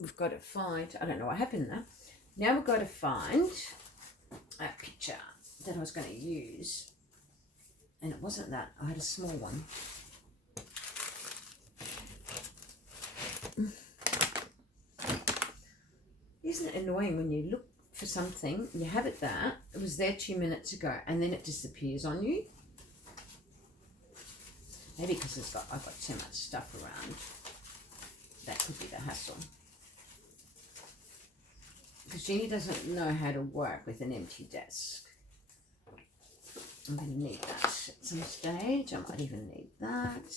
we've got to find, I don't know what happened there. Now we've got to find a picture that I was going to use. And it wasn't that. I had a small one. Isn't it annoying when you look for something, you have it there, it was there 2 minutes ago, and then it disappears on you? Maybe because I've got too much stuff around. That could be the hassle. Because Jeannie doesn't know how to work with an empty desk. I'm going to need that at some stage. I might even need that.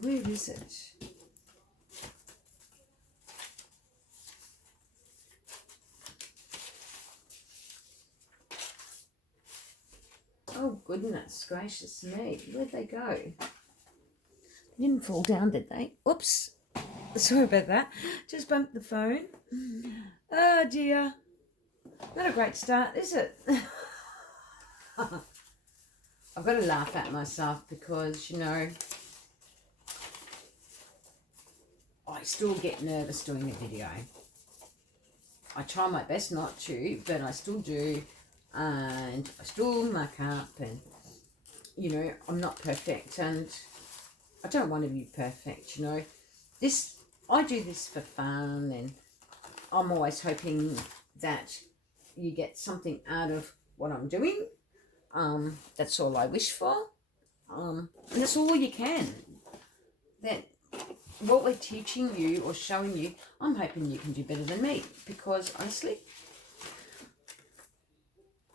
Where is it? Oh, goodness gracious me. Where'd they go? They didn't fall down, did they? Oops. Sorry about that. Just bumped the phone. Oh, dear. Not a great start, is it? I've got to laugh at myself because, you know, I still get nervous doing a video. I try my best not to, but I still do. And I still muck up, and, you know, I'm not perfect, and I don't want to be perfect, you know. I do this for fun, and I'm always hoping that you get something out of what I'm doing. That's all I wish for. And that's all you can. That what we're teaching you or showing you, I'm hoping you can do better than me, because honestly,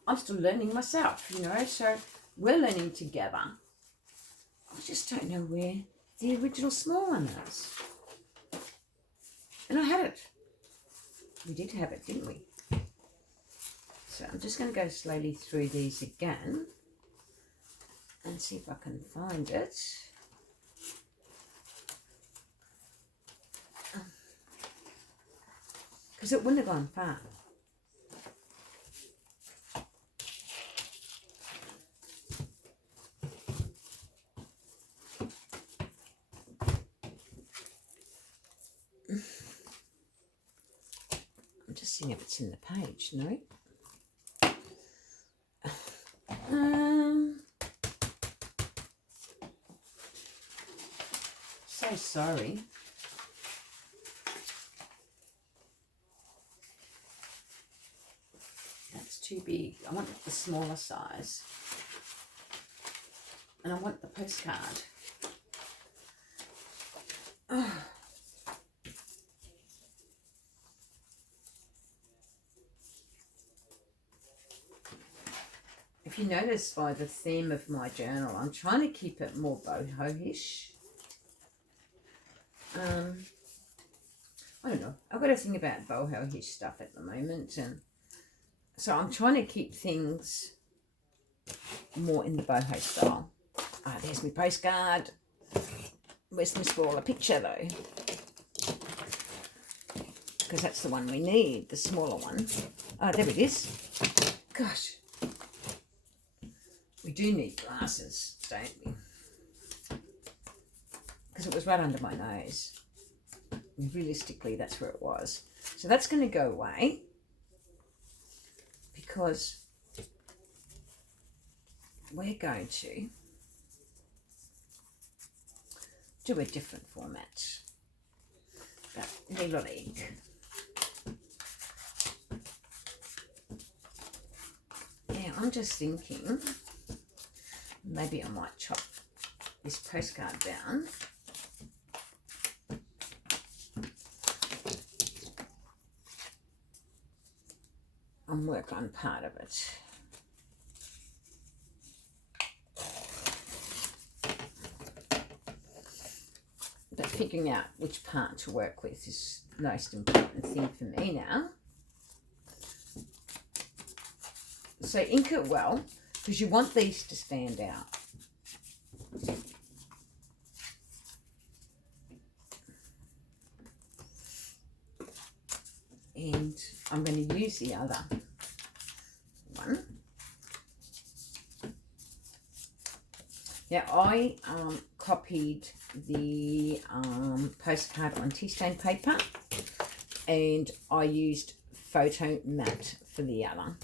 I'm still learning myself, you know, so we're learning together. I just don't know where the original small one is. And I had it. We did have it, didn't we? So I'm just going to go slowly through these again and see if I can find it. Because it wouldn't have gone far. I'm just seeing if it's in the page, no? So sorry. That's too big. I want the smaller size. And I want the postcard. Oh. If you notice by the theme of my journal, I'm trying to keep it more boho-ish. I don't know. I've got to think about boho-ish stuff at the moment, and so I'm trying to keep things more in the boho style. There's my postcard. Where's my smaller picture though? Because that's the one we need, the smaller one. Oh, there it is. Gosh. We do need glasses, don't we? Because it was right under my nose. And realistically, that's where it was. So that's going to go away. Because we're going to do a different format. Needle-ink. Yeah, I'm just thinking maybe I might chop this postcard down. And work on part of it. But figuring out which part to work with is the most important thing for me now. So ink it well, because you want these to stand out. And I'm going to use the other one. Now I copied the postcard on tea stain paper, and I used photo matte for the other.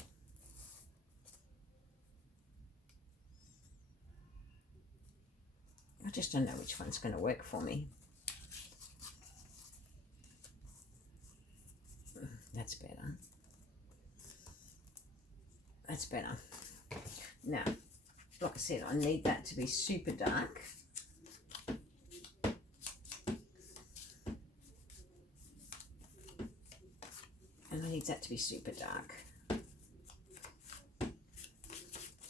I just don't know which one's going to work for me. That's better. That's better. Now, like I said, I need that to be super dark. And I need that to be super dark.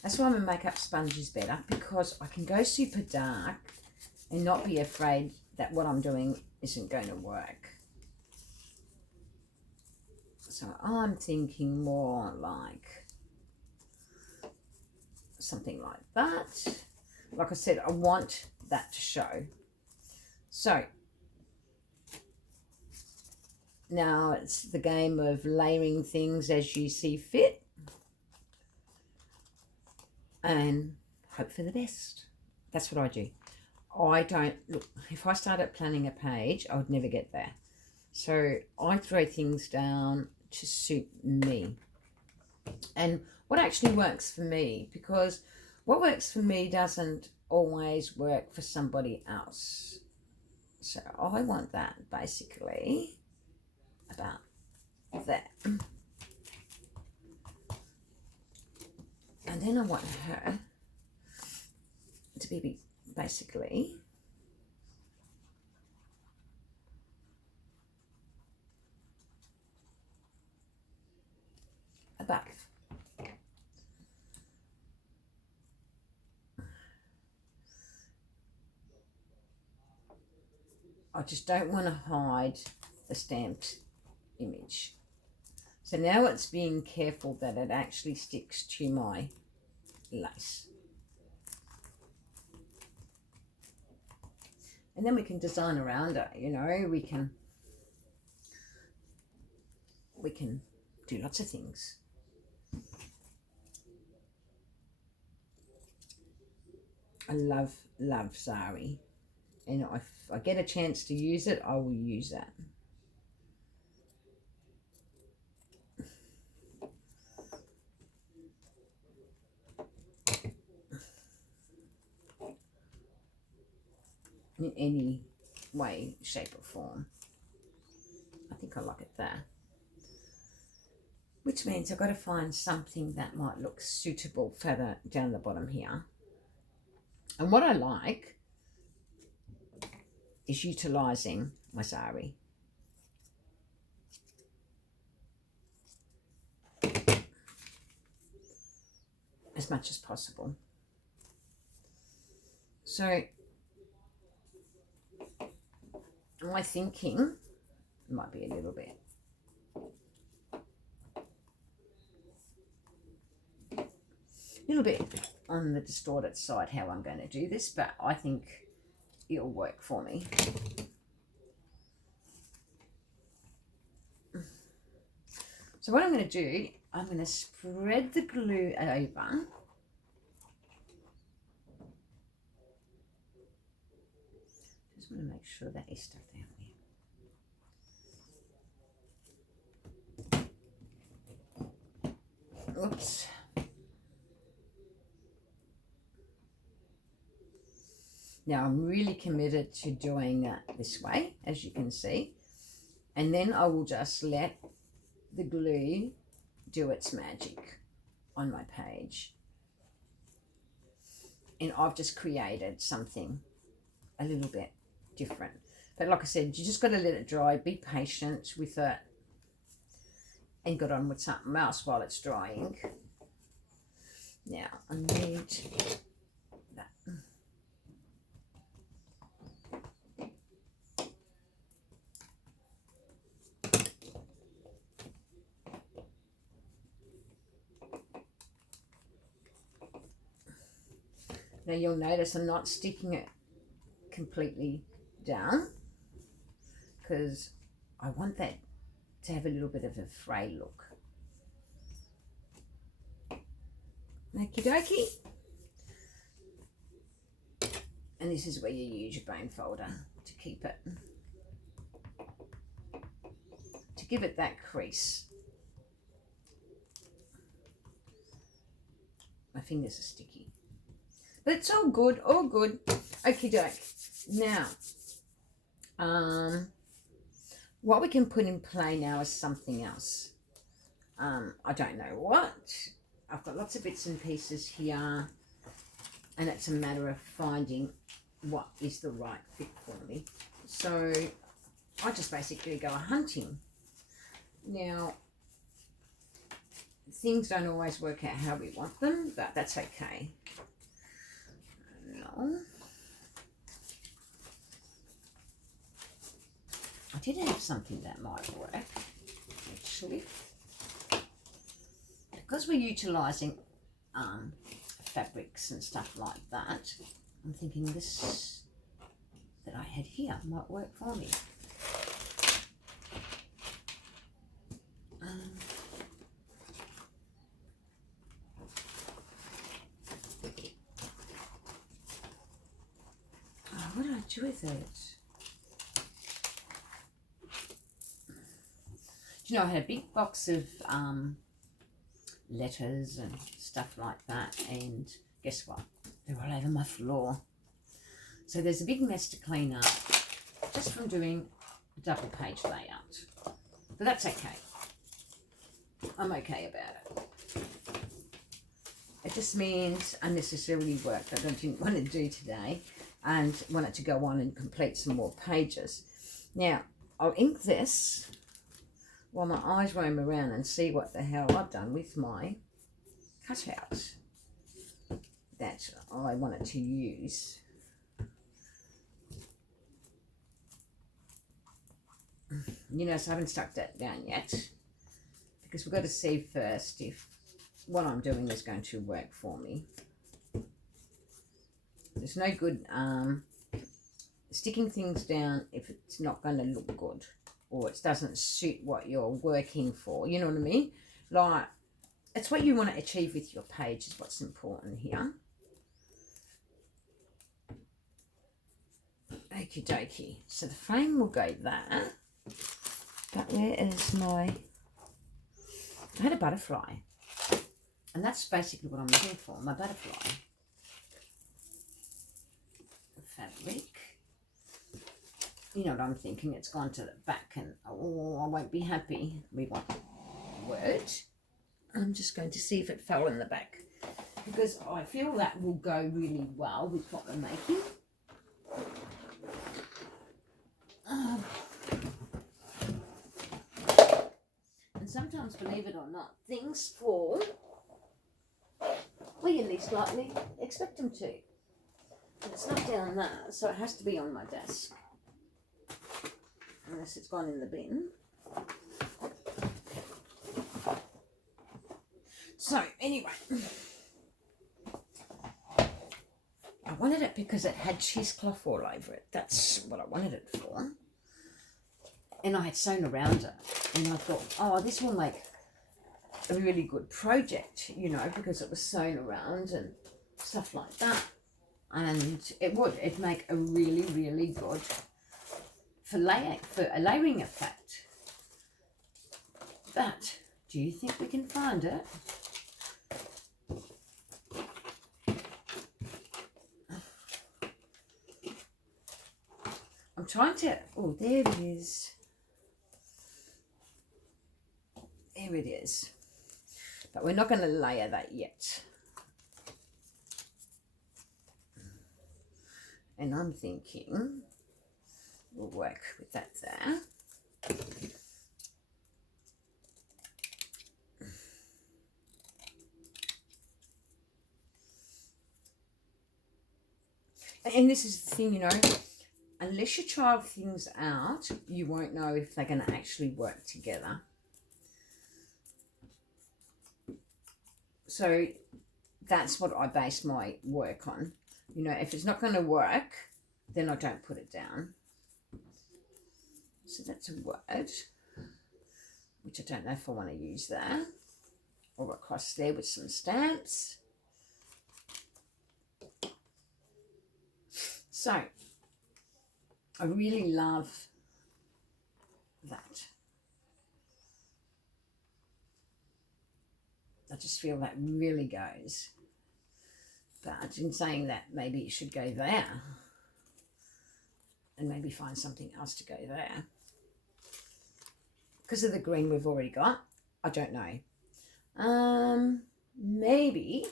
That's why my makeup sponge is better, because I can go super dark and not be afraid that what I'm doing isn't going to work. So I'm thinking more like something like that. Like I said, I want that to show. So now it's the game of layering things as you see fit and hope for the best. That's what I do. I don't, look, if I started planning a page, I would never get there. So I throw things down to suit me. And what actually works for me, because what works for me doesn't always work for somebody else. So I want that basically about there. And then I want her to be basically above. I just don't want to hide the stamped image. So now it's being careful that it actually sticks to my lace. And then we can design around it, you know, we can do lots of things. I love Zari. And if I get a chance to use it, I will use that. In any way, shape or form. I think I like it there. Which means I've got to find something that might look suitable further down the bottom here. And what I like is utilising my Zari. As much as possible. So my thinking might be a little bit on the distorted side how I'm going to do this, but I think it'll work for me. So what I'm going to do, I'm going to spread the glue over. Just want to make sure that is stuck down there. Oops. Now I'm really committed to doing it this way, as you can see. And then I will just let the glue do its magic on my page. And I've just created something a little bit different. But like I said, you just got to let it dry, be patient with it, and get on with something else while it's drying. Now I need that. Now you'll notice I'm not sticking it completely down because I want that to have a little bit of a fray look. Okie dokie. And this is where you use your bone folder to keep it, to give it that crease. My fingers are sticky. But it's all good, all good. Okie doke. Now, what we can put in play now is something else. I don't know what. I've got lots of bits and pieces here, and it's a matter of finding what is the right fit for me. So I just basically go hunting. Now, things don't always work out how we want them, but that's okay. No. I did have something that might work, actually. Because we're utilising fabrics and stuff like that, I'm thinking this that I had here might work for me. What did I do with it? You know, I had a big box of letters and stuff like that, and guess what? They're all over my floor. So there's a big mess to clean up just from doing a double page layout. But that's okay. I'm okay about it. It just means unnecessarily work that I didn't want to do today and wanted to go on and complete some more pages. Now, I'll ink this while my eyes roam around and see what the hell I've done with my cutout that I wanted to use. You know, so I haven't stuck that down yet because we've got to see first if what I'm doing is going to work for me. There's no good sticking things down if it's not going to look good or it doesn't suit what you're working for. You know what I mean? Like, it's what you want to achieve with your page is what's important here. Okie dokie. So the frame will go there. But where is my... I had a butterfly. And that's basically what I'm looking for, my butterfly. Fabric. You know what I'm thinking, it's gone to the back and oh, I won't be happy. We want word. I'm just going to see if it fell in the back because I feel that will go really well with what we're making. And sometimes, believe it or not, things fall where you least likely expect them to. And it's not down there, so it has to be on my desk. Unless it's gone in the bin. So, anyway. I wanted it because it had cheesecloth all over it. That's what I wanted it for. And I had sewn around it. And I thought, oh, this will make a really good project, you know, because it was sewn around and stuff like that. And it'd make a really, really good for a layering effect. But do you think we can find it? I'm trying to, oh, there it is. There it is. But we're not going to layer that yet. And I'm thinking we'll work with that there. And this is the thing, you know, unless you try things out, you won't know if they're going to actually work together. So that's what I base my work on. You know, if it's not going to work, then I don't put it down. So that's a word, which I don't know if I want to use there. Or across there with some stamps. So, I really love that. I just feel that really goes. But in saying that, maybe it should go there. And maybe find something else to go there. Because of the green we've already got. I don't know. Maybe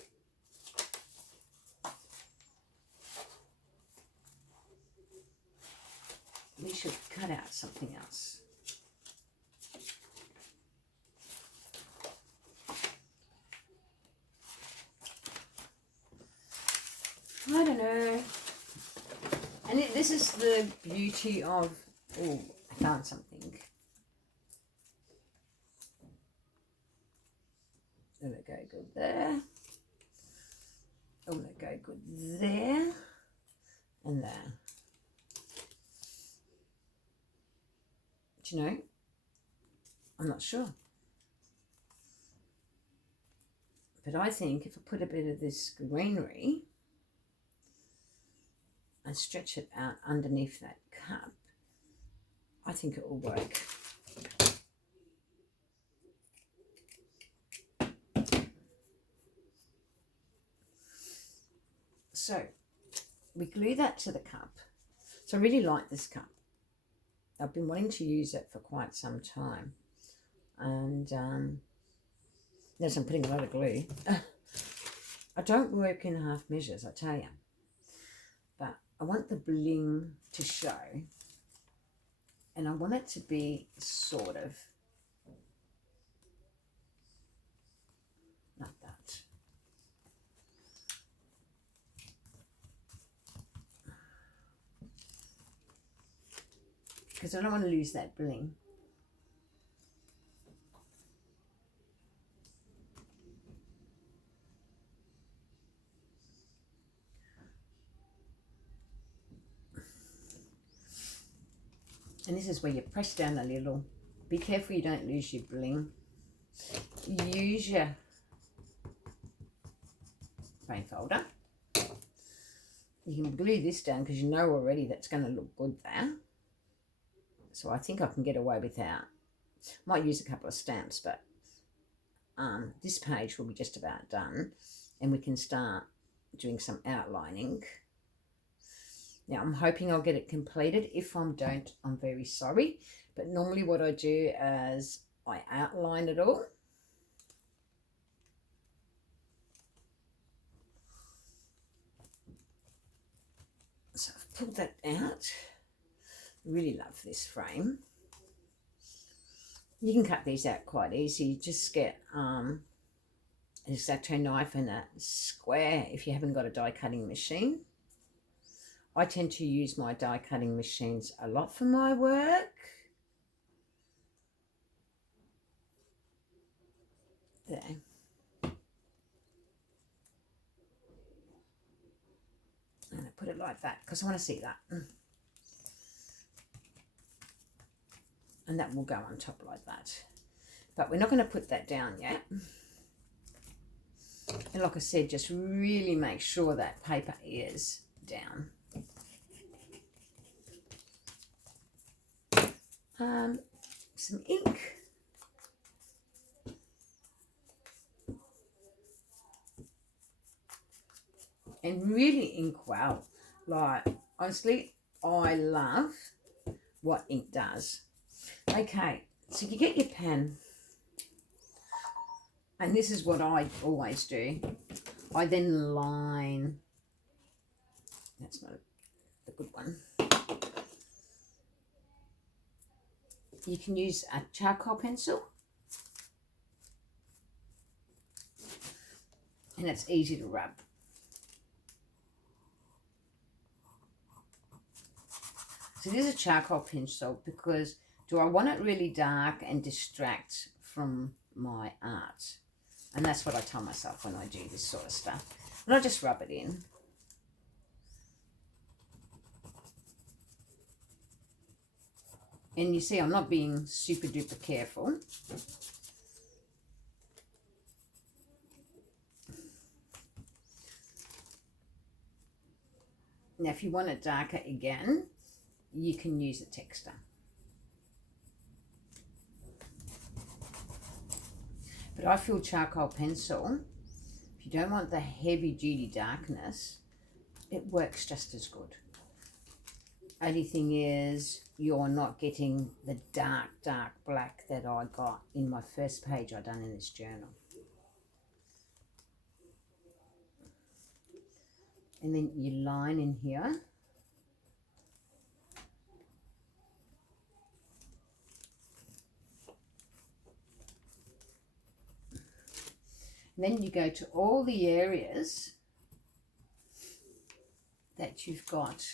we should cut out something else. I don't know. And this is the beauty of... Oh, I found something. Will it go good there? Will it go good there? And there. Do you know? I'm not sure. But I think if I put a bit of this greenery and stretch it out underneath that cup, I think it will work. So we glue that to the cup. So I really like this cup. I've been wanting to use it for quite some time. And yes, I'm putting a lot of glue. I don't work in half measures, I tell you. But I want the bling to show. And I want it to be sort of like that. Because I don't want to lose that bling. And this is where you press down a little. Be careful you don't lose your bling. Use your frame folder. You can glue this down because you know already that's going to look good there. So I think I can get away without. Might use a couple of stamps, but this page will be just about done. And we can start doing some outlining. Now, I'm hoping I'll get it completed. If I don't, I'm very sorry. But normally what I do is I outline it all. So I've pulled that out. Really love this frame. You can cut these out quite easy. Just get an X-Acto knife and a square if you haven't got a die cutting machine. I tend to use my die cutting machines a lot for my work. There. And I put it like that because I want to see that. And that will go on top like that. But we're not going to put that down yet. And like I said, just really make sure that paper is down. Some ink. And really ink well. Like, honestly, I love what ink does. Okay, so you get your pen. And this is what I always do. I then line. That's not a good one. You can use a charcoal pencil. And it's easy to rub. So this is a charcoal pencil because do I want it really dark and distract from my art? And that's what I tell myself when I do this sort of stuff. And I just rub it in. And you see, I'm not being super duper careful. Now, if you want it darker again, you can use a texture. But I feel charcoal pencil, if you don't want the heavy duty darkness, it works just as good. Only thing is, you're not getting the dark black that I got in my first page I done in this journal. And then you line in here. And then you go to all the areas that you've got.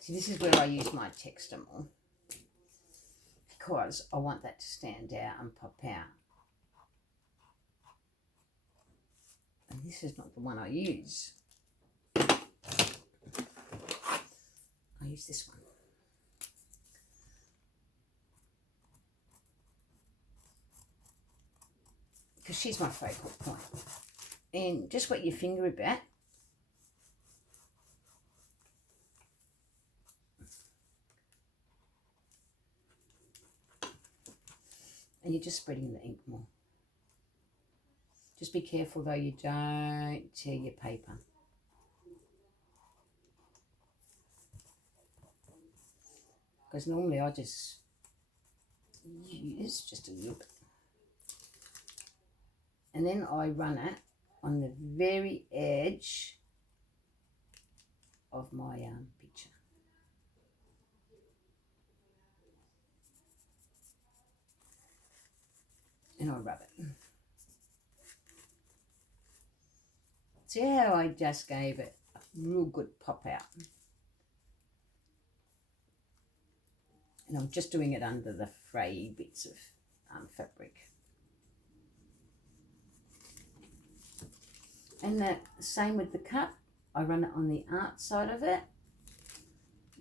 See, this is where I use my texture more, because I want that to stand out and pop out. And this is not the one I use. I use this one. Because she's my focal point. And just wet your finger a bit. And you're just spreading the ink more. Just be careful though, you don't tear your paper. Because normally I just use just a little bit. And then I run it on the very edge of my picture. And I rub it. See how I just gave it a real good pop out. And I'm just doing it under the fray bits of fabric. And the same with the cup. I run it on the outside of it,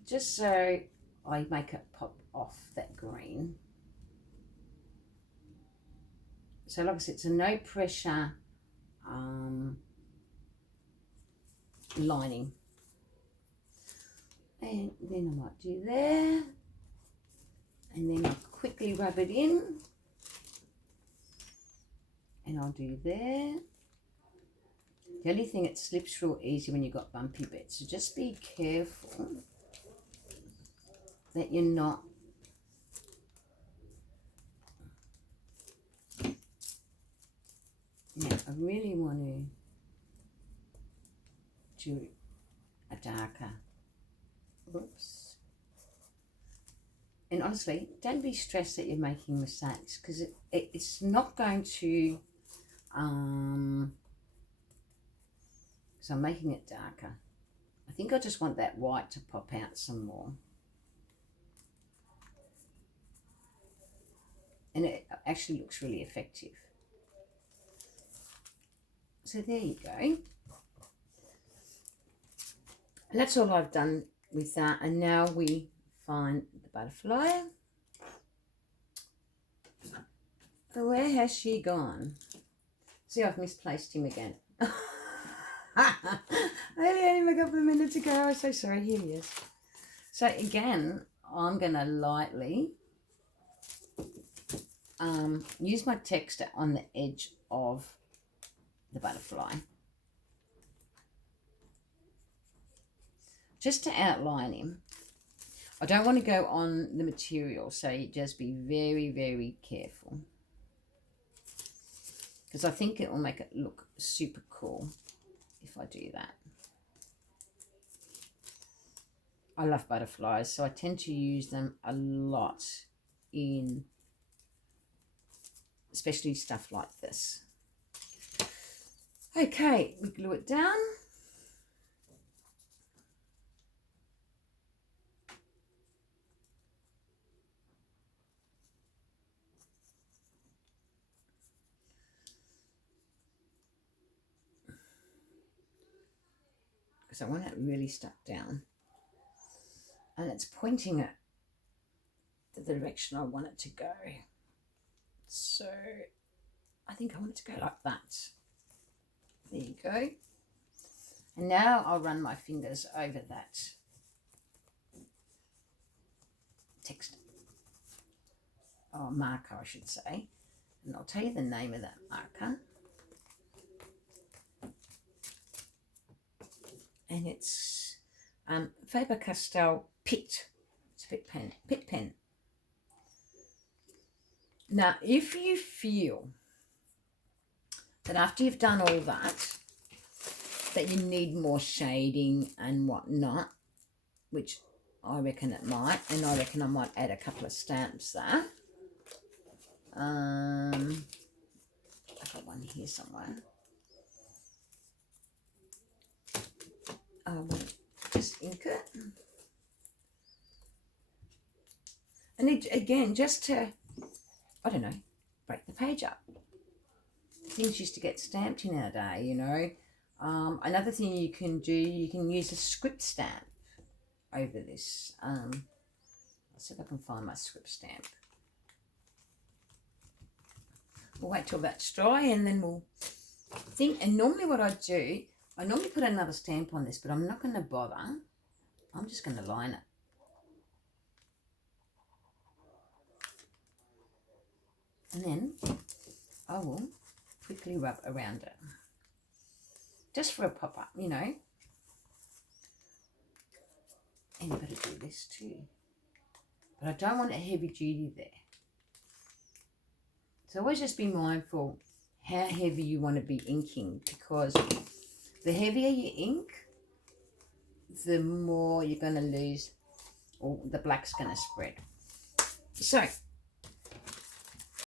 just so I make it pop off that green. So like I said, it's a no pressure lining. And then I might do there. And then I'll quickly rub it in. And I'll do there. The only thing, it slips real easy when you've got bumpy bits. So just be careful that you're not now I really want to do a darker. Oops. And honestly, don't be stressed that you're making mistakes, because it's not going to so I'm making it darker. I think I just want that white to pop out some more. And it actually looks really effective. So there you go. And that's all I've done with that. And now we find the butterfly. So where has she gone? See, I've misplaced him again. I had him a couple of minutes ago. I'm so sorry. Here he is. So again, I'm going to lightly use my texture on the edge of the butterfly, just to outline him. I don't want to go on the material, so you just be very, very careful, because I think it will make it look super cool if I do that. I love butterflies, so I tend to use them a lot in especially stuff like this. Okay, we glue it down. Because I want it really stuck down. And it's pointing it the direction I want it to go. So I think I want it to go like that. There you go. And now I'll run my fingers over that text, or marker I should say, and I'll tell you the name of that marker. And it's Faber-Castell Pitt. It's Pitt pen. Now, if you feel that after you've done all that you need more shading and whatnot, which I reckon it might, and I reckon I might add a couple of stamps there. I've got one here somewhere. I will just ink it. And it, again, just to, I don't know, break the page up. Things used to get stamped in our day, you know. Another thing you can do, you can use a script stamp over this. Let's see if I can find my script stamp. We'll wait till that's dry and then we'll think. And normally what I do, I normally put another stamp on this, but I'm not going to bother. I'm just going to line it. And then I will quickly rub around it. Just for a pop-up, you know. And you've got to do this too. But I don't want it heavy duty there. So always just be mindful how heavy you want to be inking, because the heavier you ink, the more you're going to lose, or the black's going to spread. So